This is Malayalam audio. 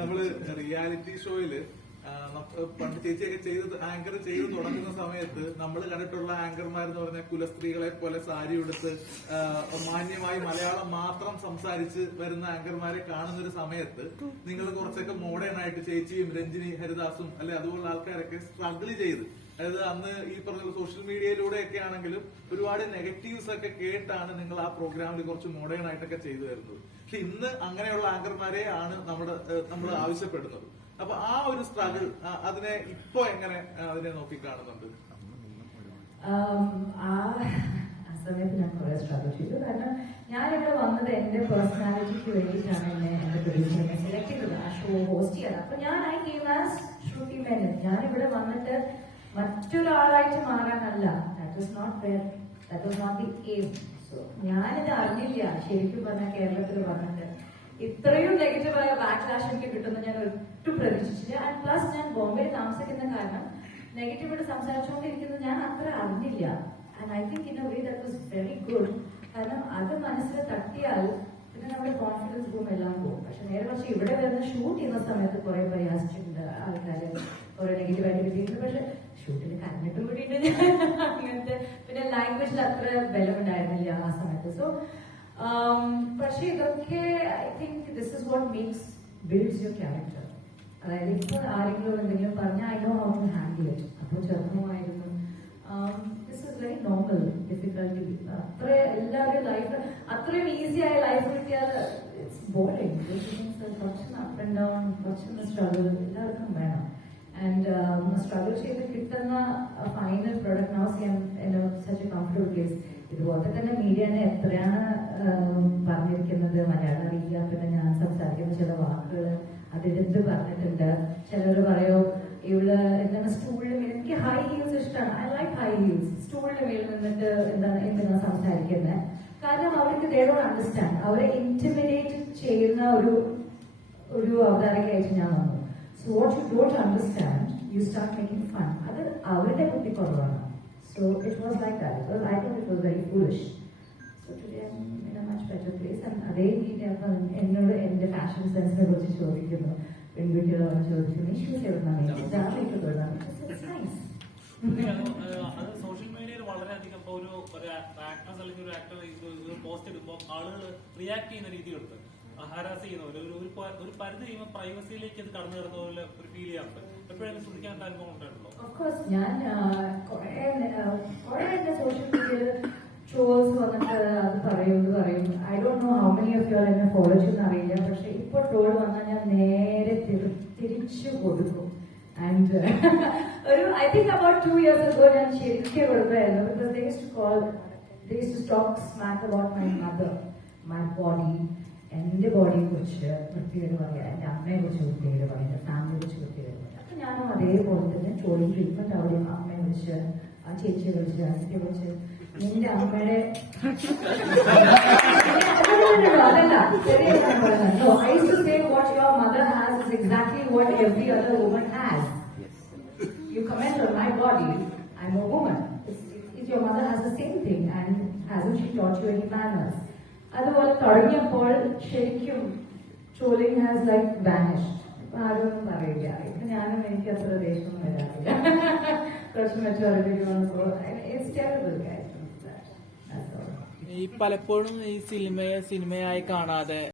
നമ്മള് റിയാലിറ്റി ഷോയില് പണ്ട് ചേച്ചിയൊക്കെ ആങ്കർ ചെയ്ത് തുടങ്ങുന്ന സമയത്ത് നമ്മൾ കണ്ടിട്ടുള്ള ആങ്കർമാരെന്ന് പറഞ്ഞാൽ കുലസ്ത്രീകളെ പോലെ സാരി ഉടുത്ത് മാന്യമായി മലയാളം മാത്രം സംസാരിച്ച് വരുന്ന ആങ്കർമാരെ കാണുന്ന ഒരു സമയത്ത് നിങ്ങൾ കുറച്ചൊക്കെ മോഡേൺ ആയിട്ട് ചേച്ചിയും രഞ്ജിനി ഹരിദാസും അല്ലെ അതുപോലുള്ള ആൾക്കാരൊക്കെ സ്ട്രഗിൾ ചെയ്ത്, അതായത് അന്ന് ഈ പറഞ്ഞ സോഷ്യൽ മീഡിയയിലൂടെ ഒക്കെ ആണെങ്കിലും ഒരുപാട് നെഗറ്റീവ്സ് ഒക്കെ കേട്ടാണ് നിങ്ങൾ ആ പ്രോഗ്രാമിൽ കുറച്ച് മോഡേൺ ആയിട്ടൊക്കെ ചെയ്തു വരുന്നത്. പക്ഷെ ഇന്ന് അങ്ങനെയുള്ള ആങ്കർമാരെ ആണ് നമ്മൾ ആവശ്യപ്പെടുന്നത്. അപ്പൊ ആ ഒരു സ്ട്രഗിൾ അതിനെ ഇപ്പൊ എങ്ങനെ അതിനെ നോക്കി കാണുന്നുണ്ട്? ആ സമയത്ത് ഞാൻ കുറെ സ്ട്രഗിൾ ചെയ്തു. കാരണം ഞാനിവിടെ വന്നത് എന്റെ പേഴ്സണാലിറ്റിക്ക് വേണ്ടിയിട്ടാണ് എന്റെ പ്രൊഡ്യൂസറിനെ സെലക്ട് ചെയ്തത്, ആ ഷോ ഹോസ്റ്റ് ചെയ്യാൻ. അപ്പൊ ഞാൻ I came as Shruti Menon. ഞാനിവിടെ വന്നിട്ട് മറ്റൊരാളായിട്ട് മാറാനല്ല. That was not the aim. So ഞാനിത് അറിഞ്ഞില്ല ശരിക്കും പറഞ്ഞാൽ കേരളത്തിൽ വന്നിട്ട് ഇത്രയും നെഗറ്റീവായ ബാക്ക്ലാഷ് എനിക്ക് കിട്ടുന്ന ഞാൻ ഒട്ടും പ്രതീക്ഷിച്ചില്ല. ആൻഡ് പ്ലസ് ഞാൻ ബോംബെയിൽ താമസിക്കുന്ന കാരണം നെഗറ്റീവായിട്ട് സംസാരിച്ചുകൊണ്ടിരിക്കുന്നത് ഞാൻ അത്ര അറിഞ്ഞില്ല. And I think in a way that was very good. കാരണം അത് മനസ്സിൽ തട്ടിയാൽ പിന്നെ നമ്മുടെ കോൺഫിഡൻസ് പോകും, എല്ലാം പോകും. പക്ഷെ നേരെ പക്ഷെ ഇവിടെ വരുന്ന ഷൂട്ട് ചെയ്യുന്ന സമയത്ത് കുറെ പരിഹാസിച്ചിട്ടുണ്ട് ആൾക്കാർ, കുറെ നെഗറ്റീവായിട്ട് കിട്ടിയിട്ടുണ്ട്. പക്ഷെ ഷൂട്ടിൽ കരഞ്ഞിട്ടും കൂടിയിട്ട് അങ്ങനത്തെ പിന്നെ ലാംഗ്വേജിൽ അത്ര ബലമുണ്ടായിരുന്നില്ല ആ സമയത്ത്. സോ പക്ഷെ ഇതൊക്കെ I think this is what makes builds your character. അതായത് ഇപ്പൊ ആരെങ്കിലും എന്തെങ്കിലും പറഞ്ഞാൽ I know how to handle it. അപ്പോൾ ചെറുപ്പമായിരുന്നു. This is very normal difficulty. അത്ര എല്ലാവരും ലൈഫ് അത്രയും ഈസി ആയ ലൈഫ് കിട്ടിയാൽ ഇറ്റ്സ് ബോറിംഗ്. കുറച്ച് അപ്പ് ആൻഡ് ഡൗൺ, കുറച്ചൊന്ന് സ്ട്രഗിൾ എല്ലാവർക്കും വേണം. ആൻഡ് സ്ട്രഗിൾ ചെയ്ത് കിട്ടുന്ന final product now see in such a comfortable place. ഇതുപോലെ തന്നെ മീഡിയനെ എത്രയാണ് പറഞ്ഞിരിക്കുന്നത്, മലയാളം അറിയില്ല, പിന്നെ ഞാൻ സംസാരിക്കുന്ന ചില വാക്കുകൾ അതെടുത്ത് പറഞ്ഞിട്ടുണ്ട്. ചിലർ പറയോ ഇവിടെ എന്താണ് സ്റ്റൂളിന് മേൽ, എനിക്ക് ഹൈ ഹീൽസ് ഇഷ്ടമാണ്, ഐ ലൈക്ക് ഹൈ ഹീൽസ്. സ്റ്റൂളിന് മേൽ നിന്നിട്ട് എന്താണ് സംസാരിക്കുന്നത്. കാരണം അവർക്ക് ദേ ഡോണ്ട് അണ്ടർസ്റ്റാൻഡ്. അവരെ ഇന്റിമിഡേറ്റ് ചെയ്യുന്ന ഒരു അവതാരകയായിട്ട് ഞാൻ വന്നു. So what you don't understand you start making fun. അത് അവരുടെ കുട്ടിക്കുറവാണ്. So it was like that. I thought it was very foolish. So today I'm in a much better place. And അതേ രീതി എന്നോട് എന്റെ ഫാഷൻ സെൻസിനെ കുറിച്ച് ചോദിക്കുന്നു, പെൺകുട്ടികളോട് ചോദിക്കുന്നു, ഇഷ്യൂസ് എവിടുന്നാണ് ഇതായിട്ട് തൊഴിലാണ്. അത് സോഷ്യൽ മീഡിയയിൽ വളരെയധികം ഇപ്പൊ ഒരു ആക്ട്രസ് അല്ലെങ്കിൽ ഒരു ആക്ടർ പോസ്റ്റ് ഇടുമ്പോൾ ആളുകൾ റിയാക്ട് ചെയ്യുന്ന രീതിയുണ്ട്, ഹരാസ് ചെയ്യുന്ന ഒരു പരിധി കഴിയുമ്പോൾ പ്രൈവസിയിലേക്ക് അത് കടന്നു വരുന്ന പോലെ ഒരു ഫീൽ ചെയ്യാറുണ്ട്. എപ്പോഴെങ്കിലും ശ്രദ്ധിക്കാൻ അനുഭവം ഉണ്ടായിട്ടുണ്ടോ? ഓഫ്കോഴ്സ് ഞാൻ കുറെ എന്റെ സോഷ്യൽ മീഡിയയിൽ ട്രോൾസ് വന്നിട്ട് അത് പറയും. I don't know how many of you എന്നെ ഫോളോ ചെയ്യുന്ന അറിയില്ല. പക്ഷെ ഇപ്പൊ ട്രോൾ വന്നാൽ ഞാൻ നേരെ തിരിച്ചു കൊടുക്കും. ആൻഡ് ഒരു I think about 2 years ago ഞാൻ ശരിക്കും കൊടുക്കുമായിരുന്നു. Because they used to talk smack about my mother, my body. എന്റെ ബോഡിയെ കുറിച്ച് വൃത്തികേട് പറയാം, എന്റെ അമ്മയെ കുറിച്ച് വൃത്തികേട് പറയാം, എന്റെ ഫാമിലിയെ കുറിച്ച് വൃത്തികേട് പറയാം. അപ്പൊ ഞാനും അതേപോലെ തന്നെ ട്രോളിംഗ് ട്രീറ്റ്മെന്റ് അവിടെ അമ്മയെ വിളിച്ച്, ആ ചേച്ചിയെ വിളിച്ച്, അച്ഛനെ വിളിച്ച്, നിന്റെ അമ്മയുടെ അതല്ല No, I used to say what your mother has is exactly what every other woman has. You comment on my body, I'm a woman. If your mother has the same thing and hasn't she taught you any manners? അതുപോലെ തുടങ്ങിയപ്പോൾ ശരിക്കും ട്രോളിംഗ് ഹാസ് ലൈക്ക് വാനിഷ്ഡ്. ആരൊന്നും പറയില്ല. ഇപ്പൊ ഞാനും എനിക്ക് അത്ര ദേഷ്യം വരാറില്ല. കുറച്ച് മെച്ചോറിറ്റിക്ക് വന്നപ്പോൾ ഇറ്റ്സ് ടെറിബിൾ. ഈ പലപ്പോഴും ഈ സിനിമയായി കാണാതെ